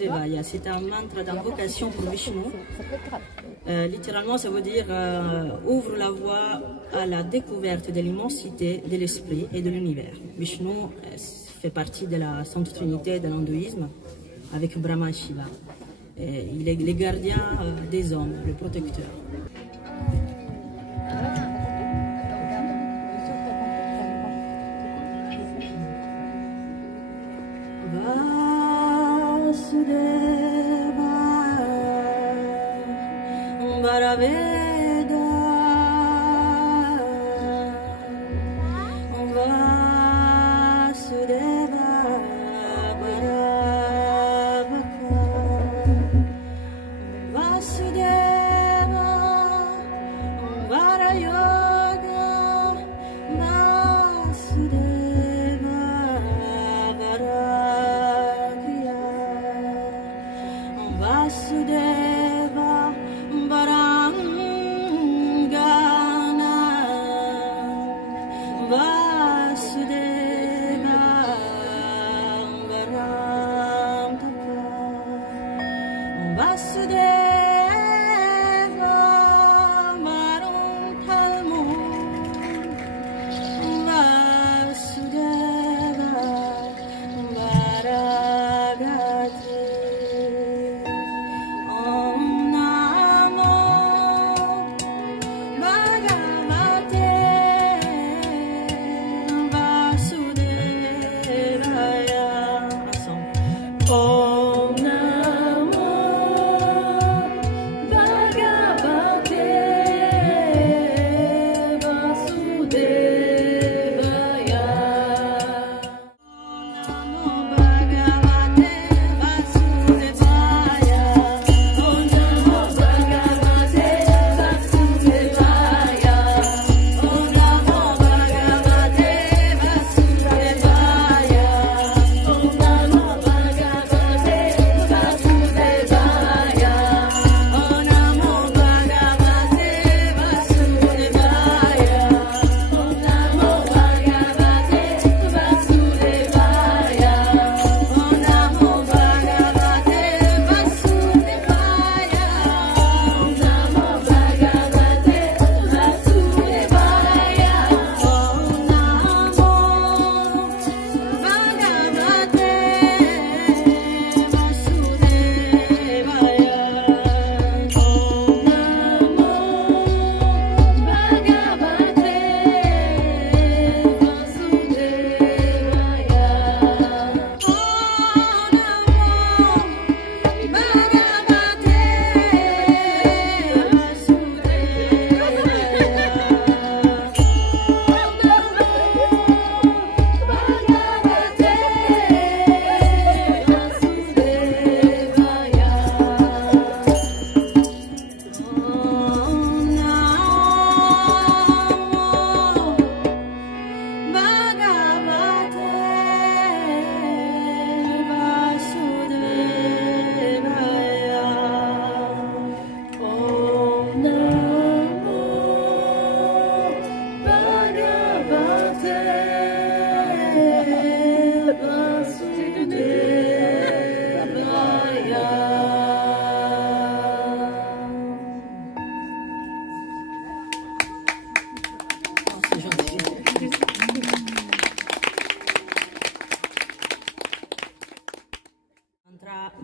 Vasudevaya, c'est un mantra d'invocation pour Vishnu. Littéralement, ça veut dire ouvre la voie à la découverte de l'immensité de l'esprit et de l'univers. Vishnu fait partie de la Sainte Trinité de l'hindouisme avec Brahma et Shiva. Et il est le gardien des hommes, le protecteur.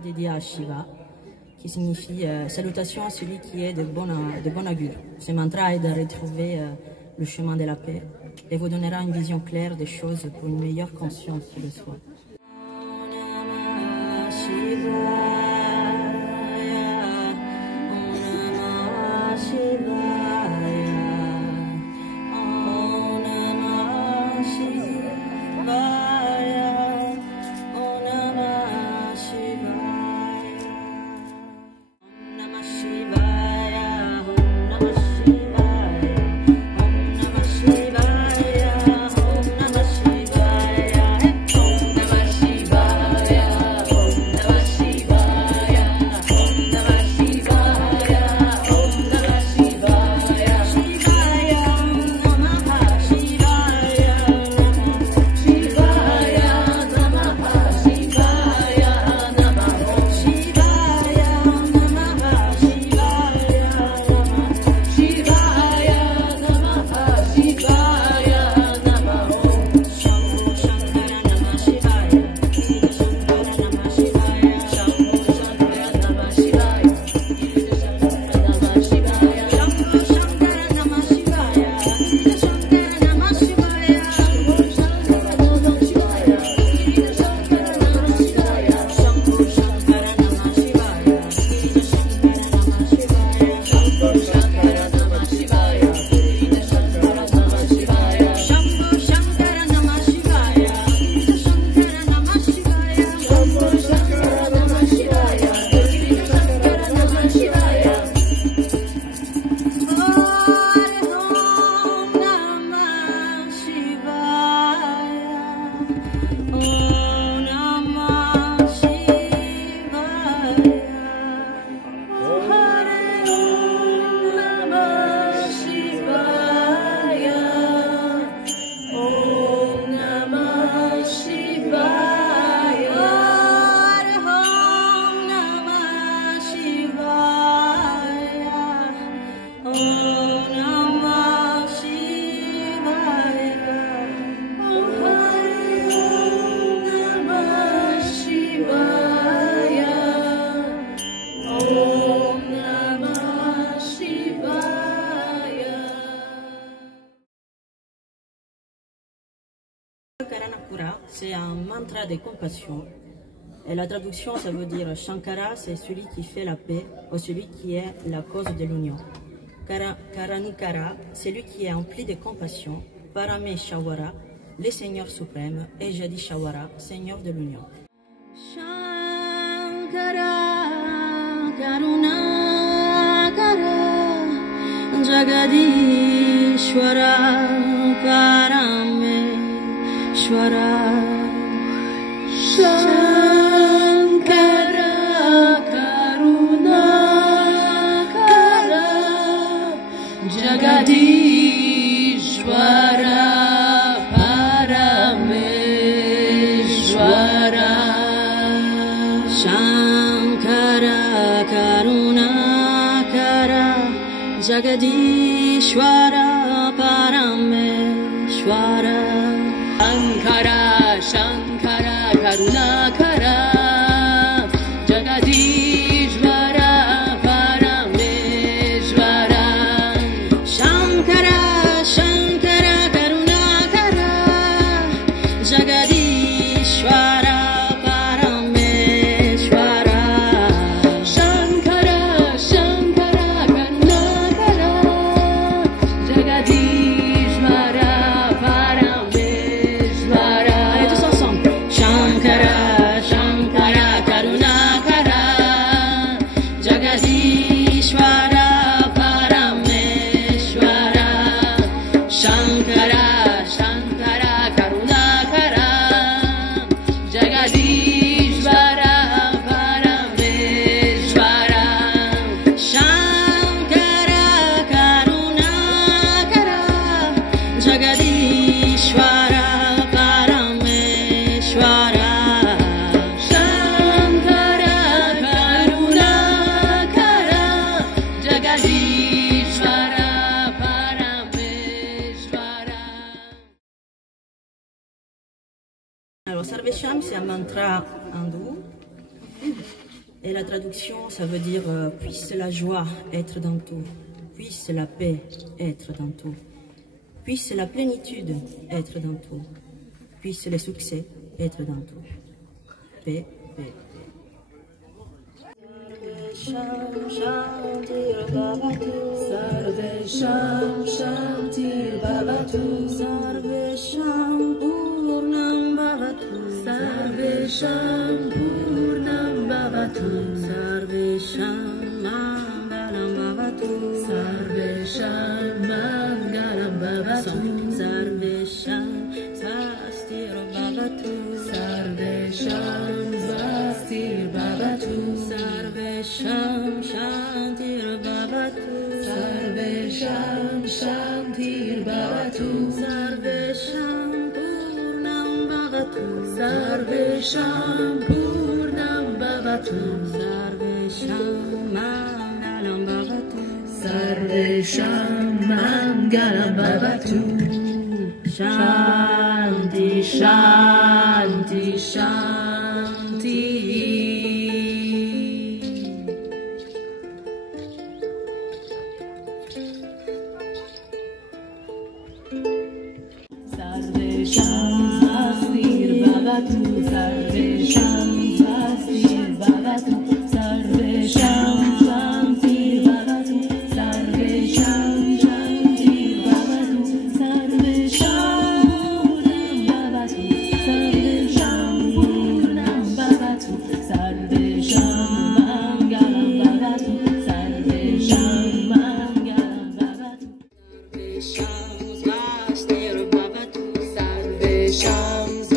Dédié à Shiva, qui signifie salutation à celui qui est de bon augure. Ce mantra aide à retrouver le chemin de la paix et vous donnera une vision claire des choses pour une meilleure conscience de soi. Shiva. Thakura, c'est un mantra de compassion. Et la traduction, ça veut dire Shankara, c'est celui qui fait la paix ou celui qui est la cause de l'union. Karanikara, c'est lui qui est empli de compassion. Parameshwara, le Seigneur suprême. Et Jadishwara, Seigneur de l'union. Shankara, Karunakara, Jagadishwara, Parameshwara. Shankara, Karunakara, Jagadishwara, Parameshwara. Shankara, Karunakara, Jagadishwara, Parameshwara. Shankara, Shankara, Karunakara, Jagadishwara, Parameshwara. Shankara, Shankara, Karunakara, Jagadishwara, Parameshwara. Shankara, Shankara, Karunakara, Jagadishwara, Parameshwara. Allez tous ensemble. Shankara, Shankara, Karunakara, Jagadishwara, Parameshwara. Shankara, Shankara, Karunakara, Jagadishwara, Parameshwara. Shankara, Karunakara, Jagadishwara, Parameshwara. Shankara, Karunakara, Jagadishwara, Parameshwara. Alors, Sarvesham, c'est un mantra hindou. Et la traduction, ça veut dire puisse la joie être dans tout, puisse la paix être dans tout, puisse la plénitude être dans tout, puisse le succès être dans tout. Paix, paix, paix. Sarvesham Shantir Bhavatu, Sarvesham Purnam Bhavatu, Sarvesham Purnam Bhavatu, Sarvesham Mangalam Bhavatu, Sarvesham Mangalam Bhavatu, Sarvesham Svastir Bhavatu, Sarvesham Svastir Bhavatu, Sarvesham Shantir Bhavatu, Sarvesham Shantir Bhavatu, Sarvesham Purnam Bhavatu, Sarvesham Purnam Bhavatu, Sarvesham Mangalam Bhavatu, Sarvesham Mangalam Bhavatu. Shanti, Shanti, Shanti. Sarvesham Svastir Bhavatu, Sarvesham Svastir Bhavatu, Sarvesham Shantir Bhavatu, Sarvesham Shantir Bhavatu, Sarvesham Purnam Bhavatu, Sarvesham Mangalam Bhavatu, Sarvesham Mangalam Bhavatu. Sarvesham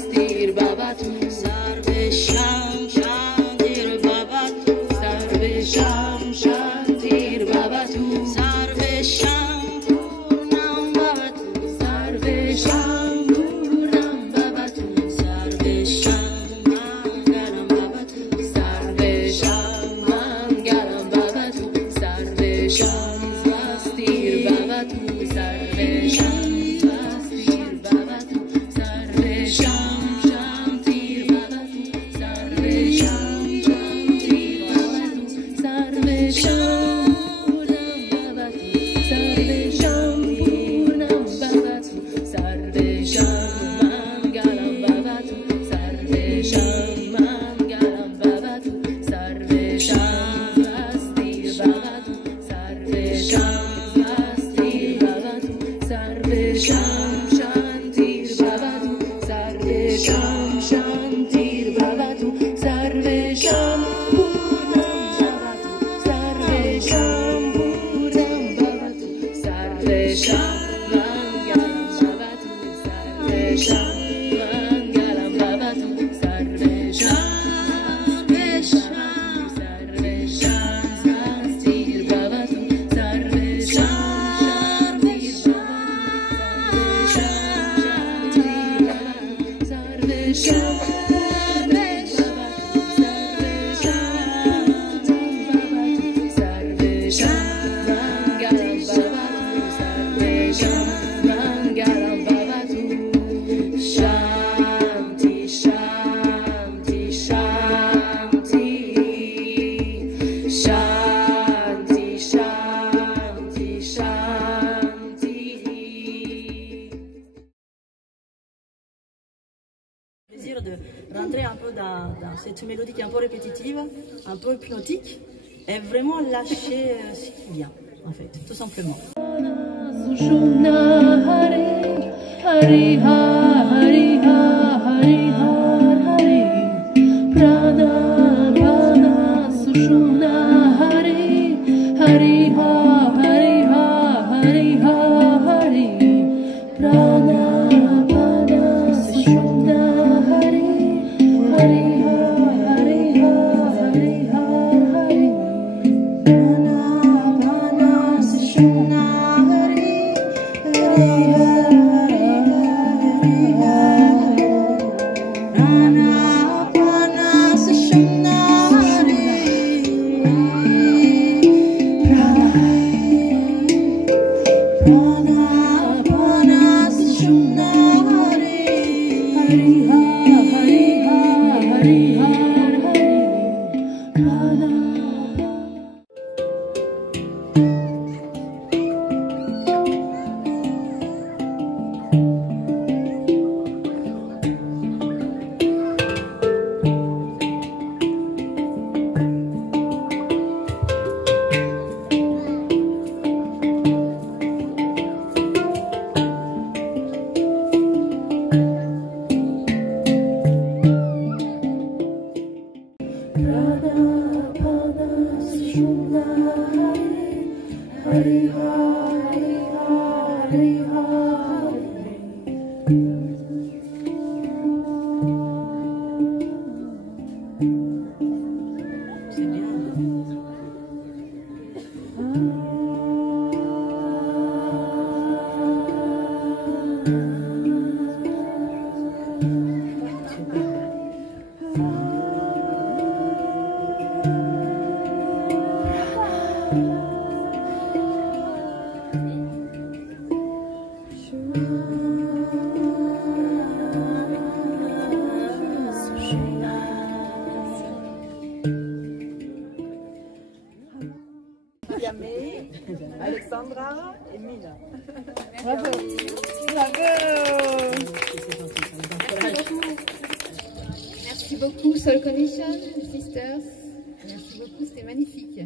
Svastir Bhavatu, Sarvesham Shantir Bhavatu, Sarvesham Shantir Bhavatu, Sarvesham Purnam Bhavatu, Sarvesham Purnam Bhavatu, Sarvesham Mangalam Bhavatu, Sarvesham Mangalam Bhavatu, Sarvesham Svastir Bhavatu, Sarvesham Svastir Bhavatu, Sarvesham Shantir Bhavatu, Sarvesham Shantir Bhavatu, Sarvesham Purnam Bhavatu, Sarvesham Plaisir de rentrer un peu dans cette mélodie qui est un peu répétitive, un peu hypnotique, et vraiment lâcher ce qui vient, en fait, tout simplement. Yamé, Alexandra et Mina. Bravo. Bravo. Merci beaucoup, Soul Connection, Sisters. Merci beaucoup, c'était magnifique.